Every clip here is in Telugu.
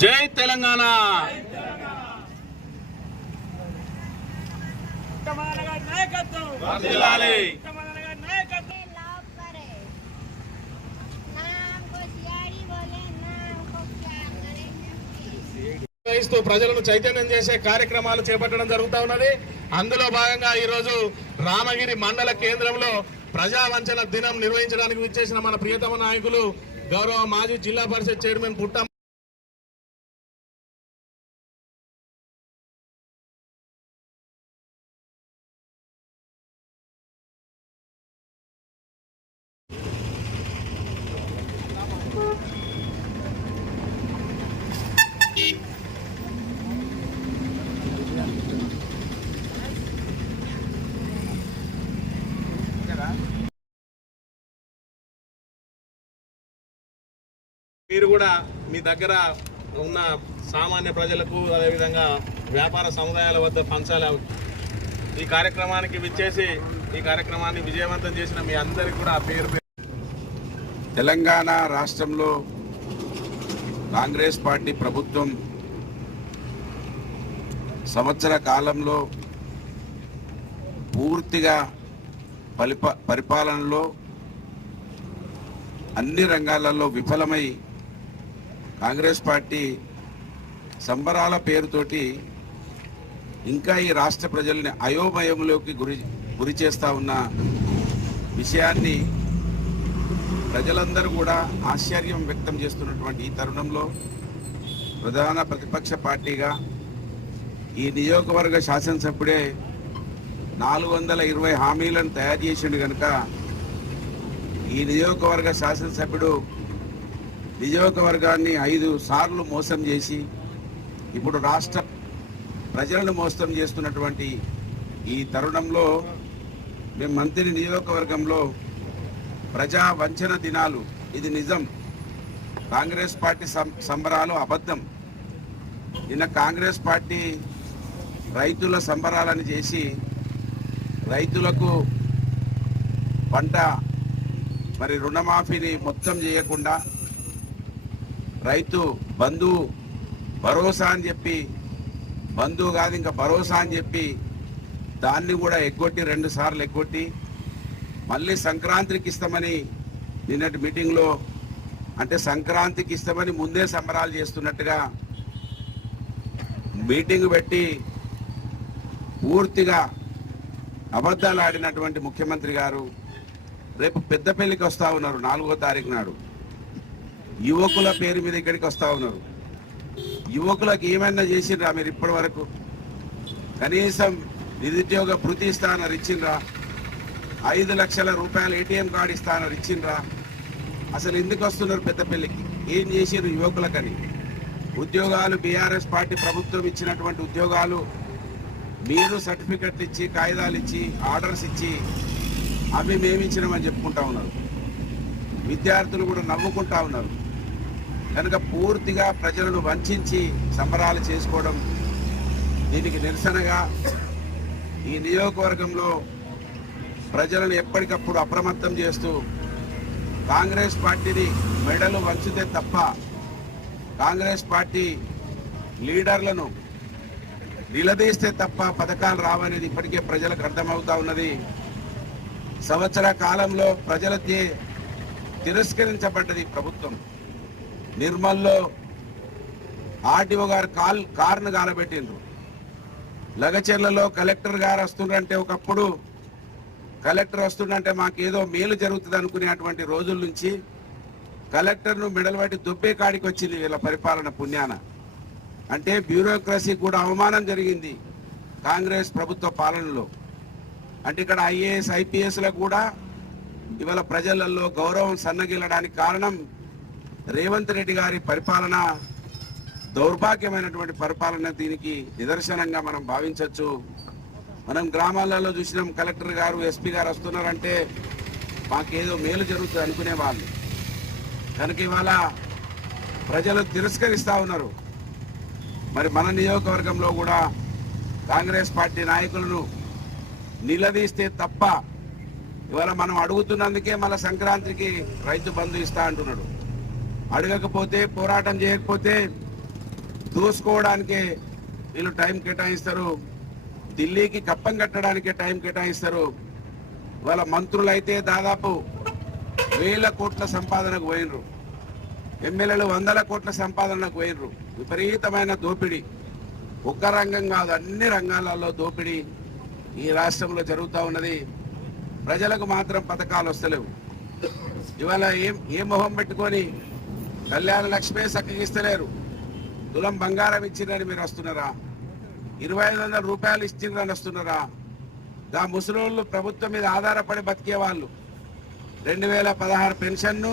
జై తెలంగాణ. నిర్వహిస్తూ ప్రజలను చైతన్యం చేసే కార్యక్రమాలు చేపట్టడం జరుగుతూ ఉన్నది. అందులో భాగంగా ఈరోజు రామగిరి మండల కేంద్రంలో ప్రజావంచన దినం నిర్వహించడానికి విచ్చేసిన మన ప్రియతమ నాయకులు గౌరవ మాజీ జిల్లా పరిషత్ చైర్మన్ పుట్ట మీరు కూడా మీ దగ్గర ఉన్న సామాన్య ప్రజలకు అదేవిధంగా వ్యాపార సముదాయాల వద్ద పంచాలి ఈ కార్యక్రమానికి విచ్చేసి ఈ కార్యక్రమాన్ని విజయవంతం చేసిన మీ అందరికీ కూడా పేరు తెలంగాణ రాష్ట్రంలో కాంగ్రెస్ పార్టీ ప్రభుత్వం సంవత్సర కాలంలో పూర్తిగా పరిప పరిపాలనలో అన్ని రంగాలలో విఫలమై కాంగ్రెస్ పార్టీ సంబరాల పేరుతోటి ఇంకా ఈ రాష్ట్ర ప్రజల్ని అయోమయంలోకి గురి గురి చేస్తా ఉన్న విషయాన్ని ప్రజలందరూ కూడా ఆశ్చర్యం వ్యక్తం చేస్తున్నటువంటి ఈ తరుణంలో ప్రధాన ప్రతిపక్ష పార్టీగా ఈ నియోజకవర్గ శాసనసభ్యుడే నాలుగు వందల ఇరవై హామీలను తయారు చేసిండు కనుక ఈ నియోజకవర్గ శాసనసభ్యుడు నియోజకవర్గాన్ని ఐదు సార్లు మోసం చేసి ఇప్పుడు రాష్ట్ర ప్రజలను మోసం చేస్తున్నటువంటి ఈ తరుణంలో మేము మంత్రి నియోజకవర్గంలో ప్రజా వంచన దినాలు. ఇది నిజం. కాంగ్రెస్ పార్టీ సం- సంబరాలు అబద్ధం. నిన్న కాంగ్రెస్ పార్టీ రైతుల సంబరాలను చేసి రైతులకు పంట మరి రుణమాఫీని మొత్తం చేయకుండా రైతు బంధు భరోసా అని చెప్పి బంధువు కాదు ఇంకా భరోసా అని చెప్పి దాన్ని కూడా ఎగ్గొట్టి రెండు సార్లు ఎగ్గొట్టి మళ్ళీ సంక్రాంతికి ఇస్తామని నిన్నటి మీటింగ్లో అంటే సంక్రాంతికి ఇస్తామని ముందే సంబరాలు చేస్తున్నట్టుగా మీటింగ్ పెట్టి పూర్తిగా అబద్ధాలు ఆడినటువంటి ముఖ్యమంత్రి గారు రేపు పెద్దపల్లికి వస్తా ఉన్నారు నాలుగో తారీఖు నాడు. యువకుల పేరు మీద ఇక్కడికి వస్తా ఉన్నారు. యువకులకు ఏమైనా చేసిండ్రా మీరు ఇప్పటి వరకు కనీసం నిరుద్యోగ భృతి ఇస్తానని ఇచ్చిండ్రా? ఐదు లక్షల రూపాయల ఏటీఎం కార్డు ఇస్తానని ఇచ్చిండ్రా? అసలు ఎందుకు వస్తున్నారు పెద్దపల్లికి? ఏం చేసిండ్రు యువకులకని? ఉద్యోగాలు బీఆర్ఎస్ పార్టీ ప్రభుత్వం ఇచ్చినటువంటి ఉద్యోగాలు మీరు సర్టిఫికెట్లు ఇచ్చి కాగితాలు ఇచ్చి ఆర్డర్స్ ఇచ్చి అవి మేము ఇచ్చినామని చెప్పుకుంటా ఉన్నారు. విద్యార్థులు కూడా నవ్వుకుంటా ఉన్నారు. కనుక పూర్తిగా ప్రజలను వంచి సంబరాలు చేసుకోవడం దీనికి నిరసనగా ఈ నియోజకవర్గంలో ప్రజలను ఎప్పటికప్పుడు అప్రమత్తం చేస్తూ కాంగ్రెస్ పార్టీని మెడలు వంచితే తప్ప కాంగ్రెస్ పార్టీ లీడర్లను నిలదీస్తే తప్ప పథకాలు రావనేది ఇప్పటికే ప్రజలకు అర్థమవుతా ఉన్నది. సంవత్సర కాలంలో ప్రజలచే తిరస్కరించబడ్డది ప్రభుత్వం. నిర్మల్లో ఆర్టీఓ గారు కాల్ కారును గాలబెట్టిండ్రు. లగచెర్లలో కలెక్టర్ గారు వస్తుండంటే ఒకప్పుడు కలెక్టర్ వస్తుండంటే మాకేదో మేలు జరుగుతుంది అనుకునేటువంటి రోజుల నుంచి కలెక్టర్ను మెడలబట్టి దుబ్బే కాడికి వచ్చింది వీళ్ళ పరిపాలన పుణ్యాన. అంటే బ్యూరోక్రసీ కూడా అవమానం జరిగింది కాంగ్రెస్ ప్రభుత్వ పాలనలో. అంటే ఇక్కడ ఐఏఎస్ ఐపీఎస్లకు కూడా ఇవాళ ప్రజలలో గౌరవం సన్నగిల్లడానికి కారణం రేవంత్ రెడ్డి గారి పరిపాలన దౌర్భాగ్యమైనటువంటి పరిపాలన దీనికి నిదర్శనంగా మనం భావించవచ్చు మనం గ్రామాలలో చూసినాం కలెక్టర్ గారు ఎస్పీ గారు వస్తున్నారంటే మాకేదో మేలు జరుగుతుంది అనుకునే వాళ్ళు. కనుక ఇవాళ ప్రజలు తిరస్కరిస్తూ ఉన్నారు. మరి మన నియోజకవర్గంలో కూడా కాంగ్రెస్ పార్టీ నాయకులను నిలదీస్తే తప్ప ఇవాళ మనం అడుగుతున్నందుకే మళ్ళీ సంక్రాంతికి రైతు బంధు ఇస్తా అంటున్నాడు. అడగకపోతే పోరాటం చేయకపోతే దూసుకోవడానికే వీళ్ళు టైం కేటాయిస్తారు. ఢిల్లీకి కప్పం కట్టడానికే టైం కేటాయిస్తారు. వాళ్ళ మంత్రులు అయితే దాదాపు వేల కోట్ల సంపాదనకు పోయినరు. ఎమ్మెల్యేలు వందల కోట్ల సంపాదనకు పోయినరు. విపరీతమైన దోపిడీ. ఒక్క రంగం కాదు అన్ని రంగాలలో దోపిడీ ఈ రాష్ట్రంలో జరుగుతూ ఉన్నది. ప్రజలకు మాత్రం పథకాలు వస్తలేవు. ఇవాళ ఏం ఏ మొహం పెట్టుకొని కళ్యాణ లక్ష్మే చక్కగిస్తలేరు తులం బంగారం ఇచ్చిందని మీరు వస్తున్నారా? ఇరవై ఐదు వందల రూపాయలు ఇచ్చిందని వస్తున్నారా? దా ముసలోళ్ళు ప్రభుత్వం మీద ఆధారపడి బతికే వాళ్ళు రెండు వేల పదహారు పెన్షన్ను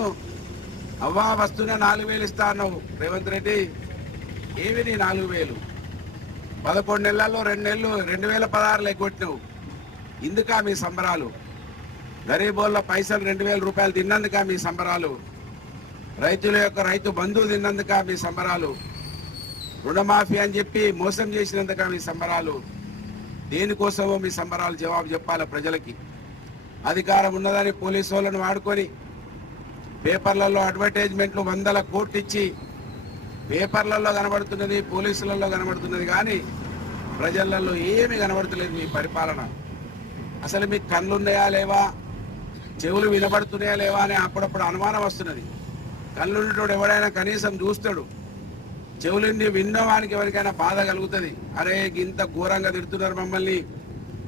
అవ్వా వస్తున్న నాలుగు వేలు ఇస్తా అన్నావు రేవంత్ రెడ్డి. ఏవి నీ నాలుగు వేలు? పదకొండు నెలల్లో రెండు నెలలు రెండు వేల పదహారులు ఎగ్గొట్టినావు ఇందుక మీ సంబరాలు? గరీబోళ్ళ పైసలు రెండు వేల రూపాయలు తిన్నందుక మీ సంబరాలు? రైతుల యొక్క రైతు బంధువు తిన్నందుక మీ సంబరాలు. రుణమాఫీ అని చెప్పి మోసం చేసినందుక మీ సంబరాలు. దేనికోసమో మీ సంబరాలు జవాబు చెప్పాలి ప్రజలకి? అధికారం ఉన్నదని పోలీసు వాళ్ళను వాడుకొని పేపర్లలో అడ్వర్టైజ్మెంట్లు వందల కోట్లు ఇచ్చి పేపర్లలో కనబడుతున్నది పోలీసులలో కనబడుతున్నది కానీ ప్రజలలో ఏమీ కనబడుతులేదు మీ పరిపాలన. అసలు మీకు కళ్ళున్నాయా లేవా? చెవులు వినబడుతున్నాయా లేవా అని అప్పుడప్పుడు అనుమానం వస్తున్నది. కళ్ళు ఎవడైనా కనీసం చూస్తాడు. చెవులుండి విన్నవానికి ఎవరికైనా బాధ కలుగుతుంది. అరే ఇంత ఘోరంగా తిడుతున్నారు మమ్మల్ని.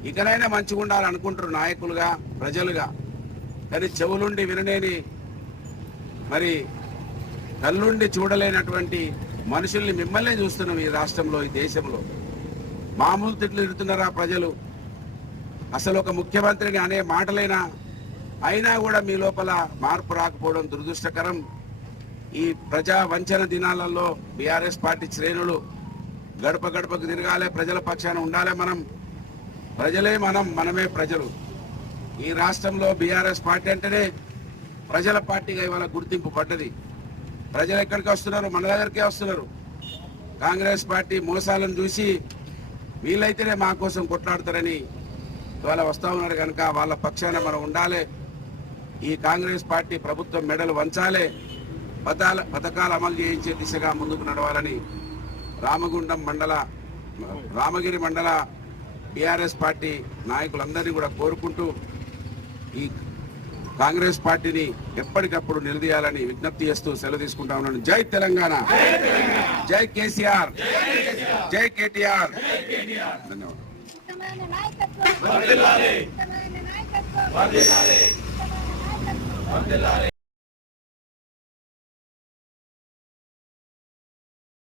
ఇకనైనా మంచిగా ఉండాలనుకుంటారు నాయకులుగా ప్రజలుగా. కానీ చెవులుండి వినలేని మరి కళ్ళుండి చూడలేనటువంటి మనుషుల్ని మిమ్మల్ని చూస్తున్నాం ఈ రాష్ట్రంలో ఈ దేశంలో. మామూలు తిట్లు తిడుతున్నారా ప్రజలు? అసలు ఒక ముఖ్యమంత్రిని అనే మాటలైనా అయినా కూడా మీ లోపల మార్పు రాకపోవడం దురదృష్టకరం. ఈ ప్రజా వంచన దినాలలో బీఆర్ఎస్ పార్టీ శ్రేణులు గడప గడపకు తిరగాలి ప్రజల పక్షాన ఉండాలి మనం. ప్రజలే మనం మనమే ప్రజలు. ఈ రాష్ట్రంలో బీఆర్ఎస్ పార్టీ అంటేనే ప్రజల పార్టీగా ఇవాళ గుర్తింపు పడ్డది. ప్రజలు ఎక్కడికి వస్తున్నారు? మన దగ్గరికే వస్తున్నారు. కాంగ్రెస్ పార్టీ మోసాలను చూసి వీళ్ళైతేనే మా కోసం కొట్లాడతారని ఇవాళ వస్తూ ఉన్నారు కనుక వాళ్ళ పక్షాన మనం ఉండాలి. ఈ కాంగ్రెస్ పార్టీ ప్రభుత్వం మెడలు వంచాలి. పథకాల పథకాలు అమలు చేయించే దిశగా ముందుకు నడవాలని రామగుండం మండల రామగిరి మండల టిఆర్ఎస్ పార్టీ నాయకులందరినీ కూడా కోరుకుంటూ ఈ కాంగ్రెస్ పార్టీని ఎప్పటికప్పుడు నిలదీయాలని విజ్ఞప్తి చేస్తూ సెలవు తీసుకుంటా ఉన్నాను. జై తెలంగాణ! జై కేసీఆర్! జై కేటీఆర్! ధన్యవాదాలు.